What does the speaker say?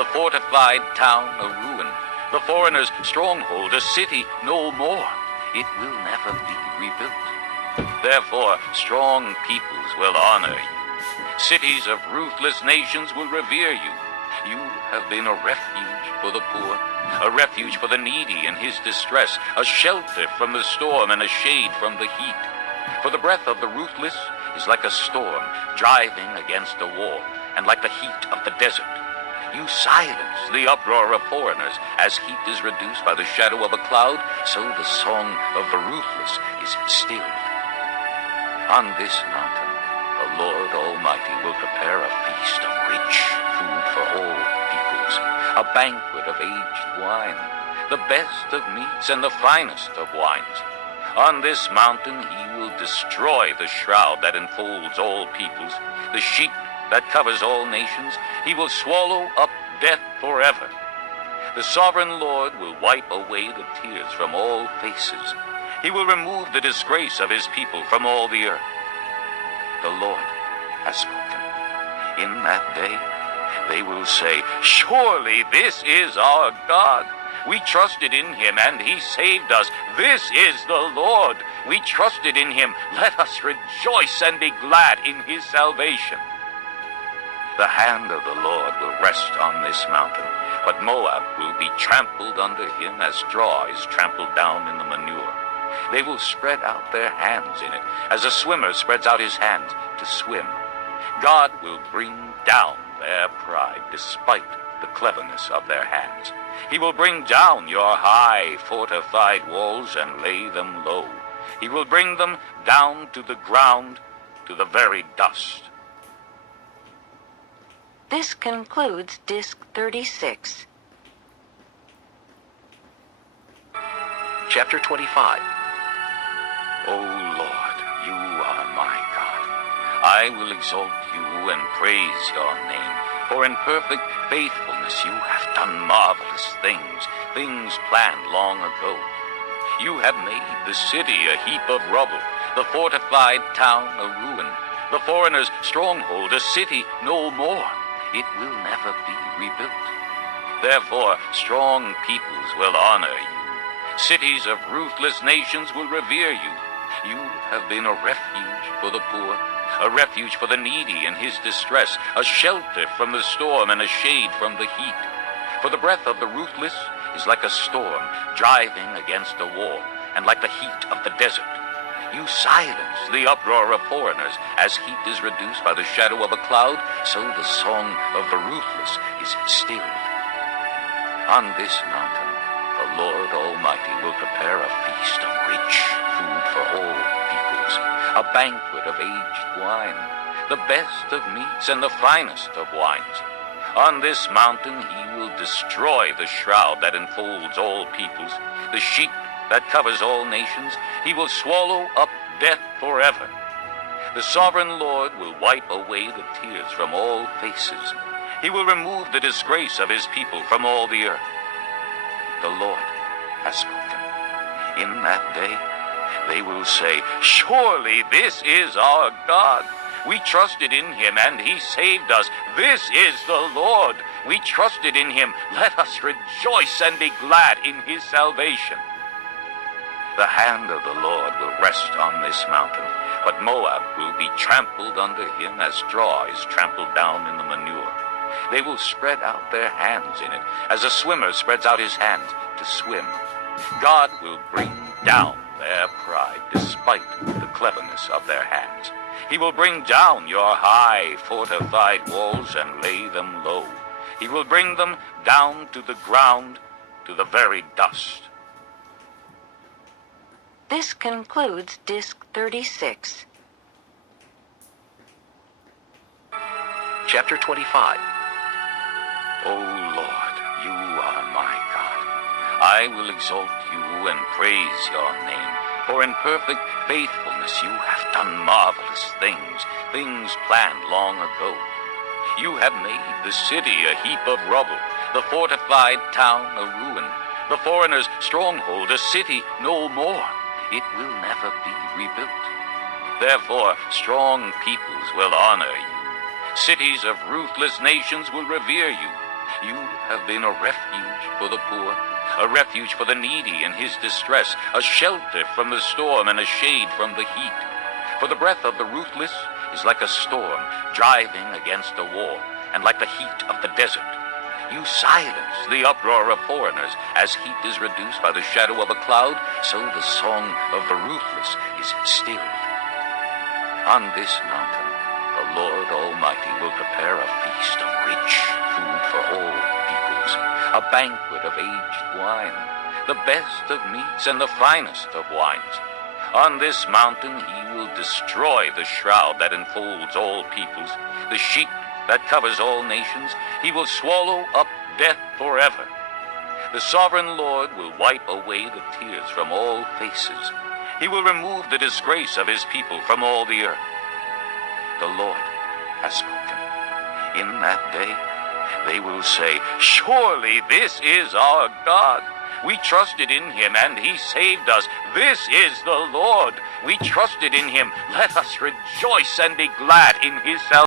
the fortified town a ruin, the foreigner's stronghold a city no more. It will never be rebuilt. Therefore, strong peoples will honor you. Cities of ruthless nations will revere you. You have been a refuge for the poor, a refuge for the needy in his distress, a shelter from the storm and a shade from the heat. For the breath of the ruthless is like a storm driving against a wall, and like the heat of the desert. You silence the uproar of foreigners. As heat is reduced by the shadow of a cloud, so the song of the ruthless is stilled. On this mountain, the Lord Almighty will prepare a feast of rich food for all peoples, a banquet of aged wine, the best of meats and the finest of wines. On this mountain he will destroy the shroud that enfolds all peoples, the sheet that covers all nations. He will swallow up death forever. The sovereign Lord will wipe away the tears from all faces. He will remove the disgrace of his people from all the earth. The Lord has spoken. In that day, they will say, surely this is our God. We trusted in him, and he saved us. This is the Lord. We trusted in him. Let us rejoice and be glad in his salvation. The hand of the Lord will rest on this mountain, but Moab will be trampled under him as straw is trampled down in the manure. They will spread out their hands in it, as a swimmer spreads out his hands to swim. God will bring down their pride despite the cleverness of their hands. He will bring down your high fortified walls and lay them low. He will bring them down to the ground, to the very dust. This concludes Disc 36. Chapter 25. O Lord, you are my God. I will exalt you and praise your name, for in perfect faithfulness you have done marvelous things, things planned long ago. You have made the city a heap of rubble, the fortified town a ruin, the foreigner's stronghold a city no more. It will never be rebuilt. Therefore, strong peoples will honor you. Cities of ruthless nations will revere you. You have been a refuge for the poor, a refuge for the needy in his distress, a shelter from the storm and a shade from the heat. For the breath of the ruthless is like a storm driving against a wall, and like the heat of the desert. You silence the uproar of foreigners. As heat is reduced by the shadow of a cloud, so the song of the ruthless is stilled. On this mountain, the Lord Almighty will prepare a feast of rich food for all peoples, a banquet of aged wine, the best of meats and the finest of wines. On this mountain he will destroy the shroud that enfolds all peoples, the sheet that covers all nations. He will swallow up death forever. The sovereign Lord will wipe away the tears from all faces. He will remove the disgrace of his people from all the earth. The Lord has spoken. In that day, they will say, surely this is our God. We trusted in him, and he saved us. This is the Lord. We trusted in him. Let us rejoice and be glad in his salvation. The hand of the Lord will rest on this mountain, but Moab will be trampled under him as straw is trampled down in the manure. They will spread out their hands in it, as a swimmer spreads out his hands to swim. God will bring down their pride despite the cleverness of their hands. He will bring down your high fortified walls and lay them low. He will bring them down to the ground, to the very dust. This concludes Disc 36. Chapter 25. O Lord, you are my God. I will exalt you and praise your name, for in perfect faithfulness you have done marvelous things, things planned long ago. You have made the city a heap of rubble, the fortified town a ruin, the foreigner's stronghold a city no more. It will never be rebuilt. Therefore, strong peoples will honor you. Cities of ruthless nations will revere you. You have been a refuge for the poor, a refuge for the needy in his distress, a shelter from the storm and a shade from the heat. For the breath of the ruthless is like a storm driving against a wall, and like the heat of the desert. You silence the uproar of foreigners. As heat is reduced by the shadow of a cloud, so the song of the ruthless is stilled. On this mountain, the Lord Almighty will prepare a feast of rich food for all peoples, a banquet of aged wine, the best of meats and the finest of wines. On this mountain he will destroy the shroud that enfolds all peoples, the sheet that covers all nations. He will swallow up death forever. The sovereign Lord will wipe away the tears from all faces. He will remove the disgrace of his people from all the earth. The Lord has spoken. In that day they will say, surely this is our God. We trusted in him, and he saved us. This is the Lord. We trusted in him. Let us rejoice and be glad in his salvation.